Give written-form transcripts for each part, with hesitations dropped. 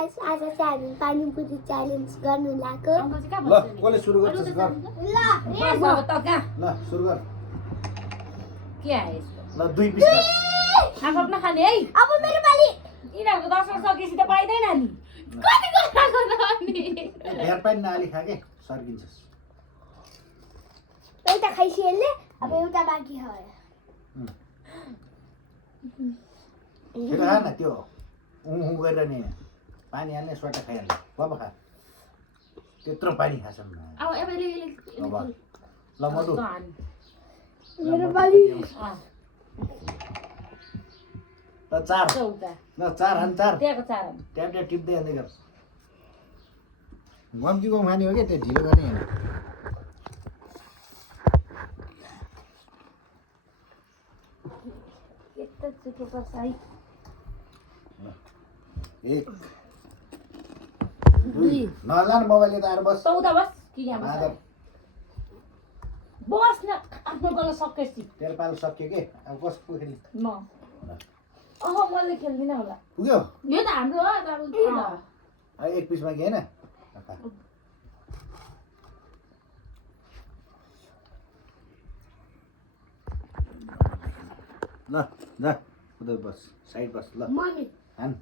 Guys आज चाहिँ हामी पानीपुरी च्यालेन्ज गर्नु लाग्यो ल कसले सुरु गर्छ ल ल सुरु गर के आयो यस्तो ल 2 पिस आफ्नो खाने है अब मेरो पाली यिनीहरूको 10 वर्ष सकेपछि त पाइदैन नि कति खाएको त अनि हेर पाइन नआली खाके सर्किन्छस् एउटा खाइसिएले अब एउटा बाँकी छ फेरि खा न त्यो गरेर नि पानी हाल्ने स्वाटा खाइहाल्ने बाबा खा त्यत्रो पानी खाछन् अब अब ल मधु मेरो पाली ल 4 चौका ल 4 हान 4 त्यहाँको चार ट्याप ट्याप टिप्दै हाल्दै गर गम्ती गम खाने हो क्या त्यो ढिलो गर्ने होइन यस्तो चुके पर्छ है 1 2 नलान मोबाइल यता आएर बस 14 बस कि यहाँ बस माधव बस न आफ्नो गल सकेपछि तेल पाल सक्यो के अब कसको खेल्ने म मैले खेल्दिनँ होला पुग्यो यो त हाम्रो हो तर के त अब 1 पिसमा के हैन ल जा उधर बस साइड बस ल मम्मी हान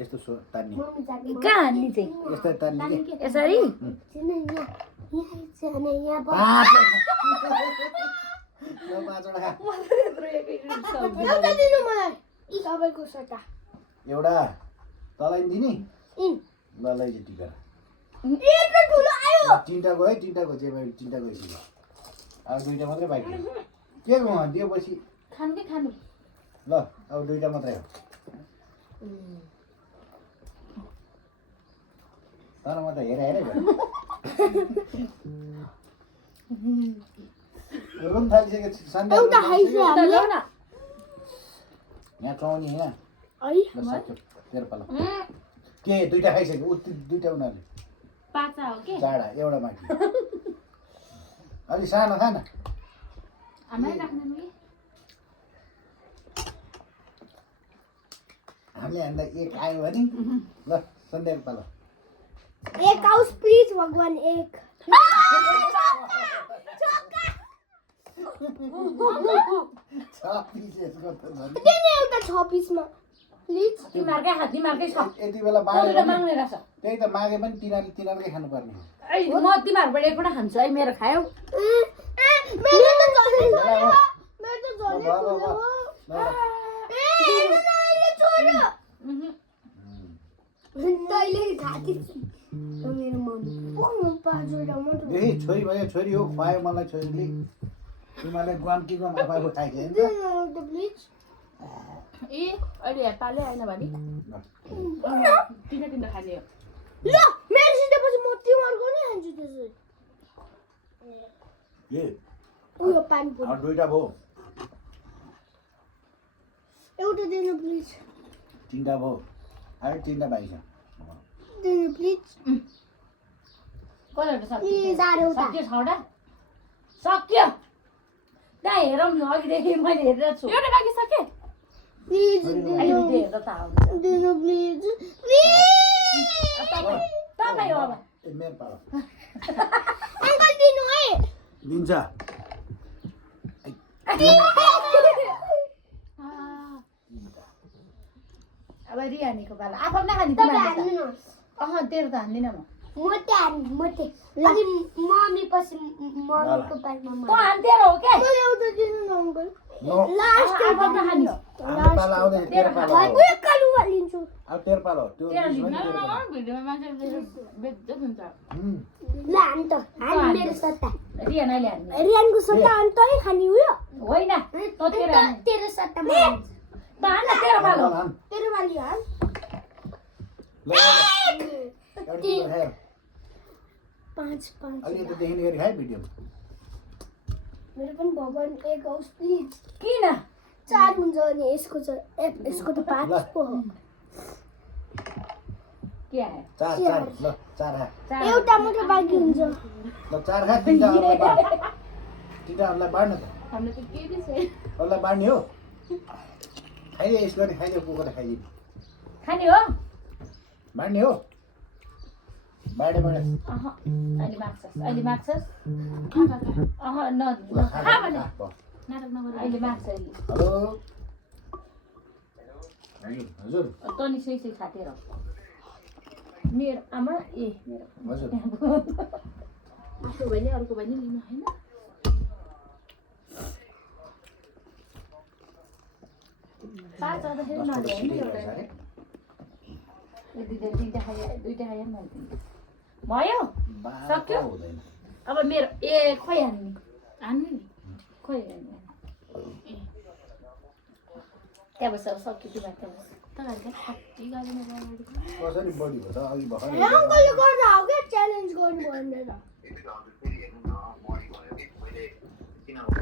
यस्तो तान्ने मम्मी जाने कहाँ हान्ने चाहिँ यस्तो तान्ने के यसरी यहाँ पाँच ल पाँचवटा खा एउटा दिनु मलाई यी सबैको सट्टा एउटा तँलाई दिने इन ल लैजा टिका यत्रो ठुलो आयो तिनटाको है तिनटाको चाहिँ मैले तिनटाको गइसक्यो अब 2टा मात्रै बाँकी के दिएपछि खानु के खानु ल अब 2टा मात्रै हो तर म त हेरे भयो रुम थालिसक्यो सन्ध्या एउटा खाइसक्यो त ल्याउ न यहाँ चौनी यहाँ है ल सक्यो तेरो पालो के 2टा खाइसक्यो उ 2टा उनीहरूले पाचा हो के चाडा एउटा बाँकी अलि सानो खा न आमै राख्नु नि हामीले हामीलाई 1 आयो भने ल सन्ध्याको पालो एक आउस प्लिज भगवान एक एउटा 6 पिसमा प्लिज तिमीहरूकै हात तिमीहरूकै छ यति बेला कसले त मागे माग्ने रहेछ त्यही त मागे पनि तिनीहरूकै खानुपर्ने ऐ म तिमीहरूबाट एकपल्ट खान्छु है मेरो खायौ मेरो त झन् छोड्यो मेरो त झन् ल, ल, ल, ल, ल। तैले खाथि मेरो मम्मी पाँचवटा मात्र ए छोरी भयो छोरी हो खुवायो मलाई छोरीले तिमीहरूलाई गुवाम कि गुवाम आफू खाइन्छ नि त प्लिज ए अहिले हेर पाले आएन भने तिन खाने हो ल मेरो सिधेपछि म तिमीहरूको नै खान्छु त्यसो ए उयो पानीपुरी अब 2टा भयो एउटा दिनु प्लिज 3टा भयो अरे 3टा बाँकी छ दिनु प्लिज कतिवटा सक्यो प्लिज आरौटा सक्यो 6वटा सक्यो त्यहाँ हेरौँ न अघिदेखि मैले हेरेर छु एउटा बाँकी सक्यो प्लिज अहिले दिनु भिडियो हेर्दा त आउँछ दिनु प्लिज तपाईँ हो अब ए मेरो पालो अङ्कल दिनु है दिन्छ अब रिहानीको पाला आफ्नो खाने तपाईँ तिमीहरूले हान्नुहोस् अह तेरो त हान्दिनँ म मोटे हान्नु मोटे अनि मम्मी पछि मम्मीको पालमा त हान्थेरो हो क्या मलाई एउटा दिनु न अङ्कल ल लास्ट आफ्नो खाने हो हाम्रो पालो आउँदैन तेरो पालो हो उयो कालुवा लिन्छु अब तेरो पालो त्यो तेरो बिचमा नि लिनु तेरो पालो। भिडियोमा मान्छे बेज्जत हुन्छ ल हान त हान मेरो सट्टा रिहानाले हान्ने रियानको सट्टा अनि तै खाने उयो होइन त तेरो हान्ने तेरो सट्टा म त हान न तेरो पालो हान, हान। तेरो वाली हान ल, ल, ल। एउटा टिपेर खायो 5 अलि त देखिने गरी खायो भिडियो मेरो पनि भगवान एक आउस प्लिज किन 4 हुन्छ अनि यसको त यसको त 5 पो हो के आयो 4 ल 4 खा एउटा मात्र बाँकी हुन्छ ल 4 खा 3टा अरूलाई बाँड 3टा अरूलाई बाँड्न त हाम्रो त के के छ अरूलाई बाँड्ने हो खाइदियो यस गरी खाइदियो कुकुरले खाइदियो खाने हो बाँड्ने हो बाँडे अह अहिले माग्छस् अह नदिनु नाटक नगर अहिले माग्छ अहिले हेलो हजुर तनी सही खातेर मेरो आमा ए मेरो हजुर आफू भने अर्को भने लिनु होइन पाँच जाँदाखेरि नदिए होइन एउटा दुईटा खायो भयो सक्यो अब मेरो ए खोइ हान्ने हान्नु नि खोइ हान्ने त्यहाँ बस अब सक्यो त्यो बात त्यहाँ बस तपाईँहरूले कति गाली नगर्नु कसरी बढी हो त अघि भर्खर अङ्कलले गर्दा हो क्या च्यालेन्ज गर्नु भनेर